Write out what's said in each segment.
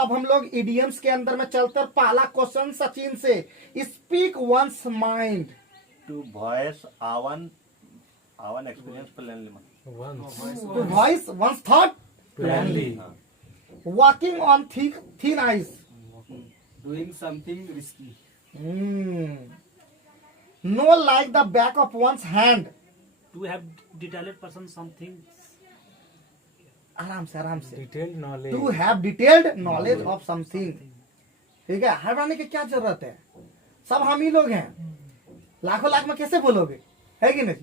अब हम लोग इडियम्स के अंदर में चलते हैं। पहला क्वेश्चन सचिन से, speak one's mind. To voice own own experience plainly to voice one's thought Plainly. Walking on thin ice. Doing something risky. Know like the back of one's hand. To have detailed person something. आराम से detail knowledge. To have detailed knowledge of something. ठीक है, हड़बड़ाने की क्या जरूरत है, सब हम ही लोग हैं। लाखों लाख में कैसे बोलोगे, है कि नहीं?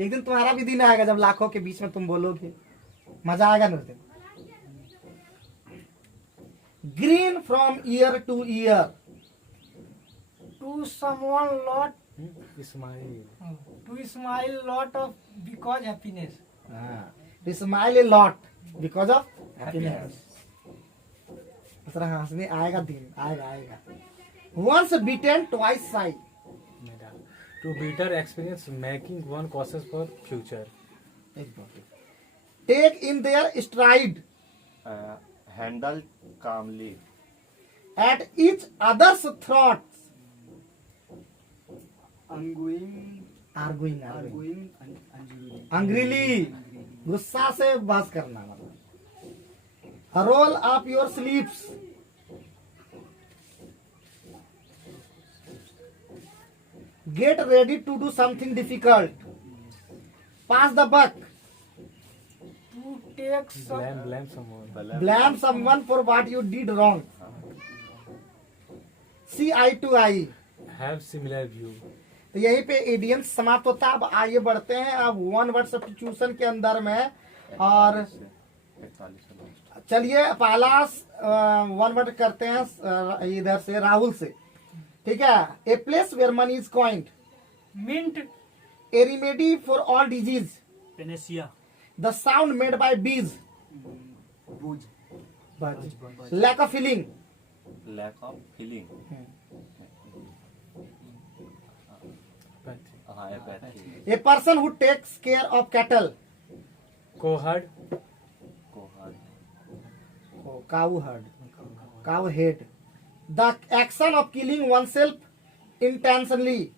एक दिन तुम्हारा भी दिन आएगा जब लाखों के बीच में तुम बोलोगे, मजा आएगा ना उस दिन। Grin from ear to ear. To someone lot smile. to smile lot of because happiness. Smile a lot because of happiness. इस तरह हंसने आएगा दिन, आएगा। Once beaten twice shy. To better experience making one causes for future. Take in their stride. Handle calmly at each other's throats. Arguing angrily, गुस्सा से बात करना। मतलब roll up your sleeves. Get ready to do something difficult. Pass the buck. To take some blame someone. Blame someone for what you did wrong. See eye to eye. Have similar view. तो यहीं पे idioms समाप्त होता है। अब आगे बढ़ते हैं अब वन वर्ड सब्स्टिट्यूशन के अंदर में। और चलिए पहला वन वर्ड करते हैं इधर से राहुल से। ठीक है, a place where money is coined. mint a remedy for all disease. Panacea. The sound made by bees. Lack of feeling. Lack of feeling a person who takes care of cattle. Cowherd. Cow herd, cow head. The action of killing one self intentionally.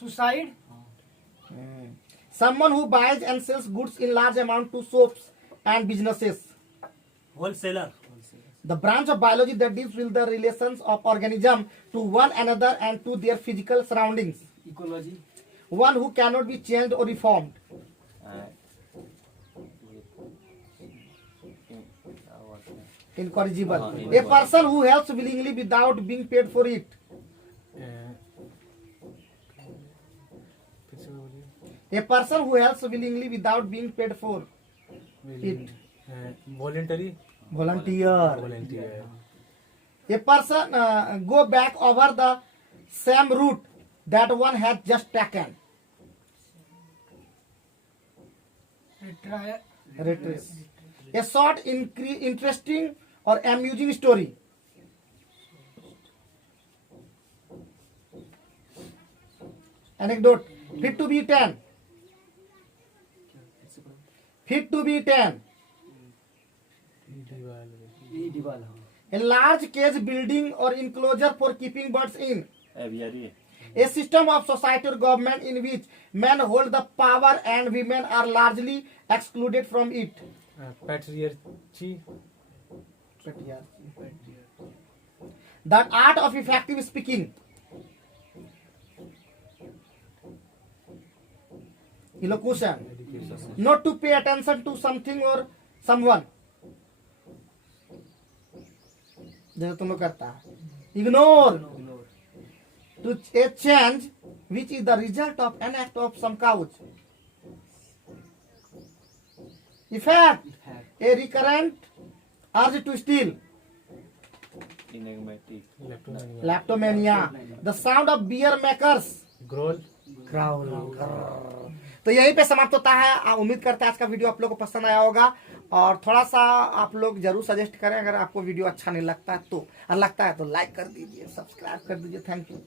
suicide. Someone who buys and sells goods in large amount to shops and businesses. Wholesaler. The branch of biology that deals with the relations of organisms to one another and to their physical surroundings. Ecology. One who cannot be changed or reformed. Incorrigible. A person who helps willingly without being paid for it. A person who helps willingly without being paid for it. Voluntary. Volunteer. A person go back over the same route that one has just taken. Retrace. A short, interesting or amusing story. Anecdote. Fit to be 10. Fit to be 10. A large cage building or enclosure for keeping birds in. Aviary A system of society or government in which men hold the power and women are largely excluded from it. पैट्रियर्ची। The art of effective speaking. Elocution. Not to pay attention to something or someone. जैसे तुम लोग करता है। Ignore. To a change which is the result of an act of some cause. Effect. A recurrent urge to steal. इनेगमेटिक Leptomania. The sound of beer makers. Growl. Growl. तो यहीं पे समाप्त होता है। उम्मीद करते हैं आज का वीडियो आप लोगों को पसंद आया होगा। और थोड़ा सा आप लोग जरूर सजेस्ट करें अगर आपको वीडियो अच्छा नहीं लगता है तो, और लगता है तो लाइक कर दीजिए, सब्सक्राइब कर दीजिए। Thank you.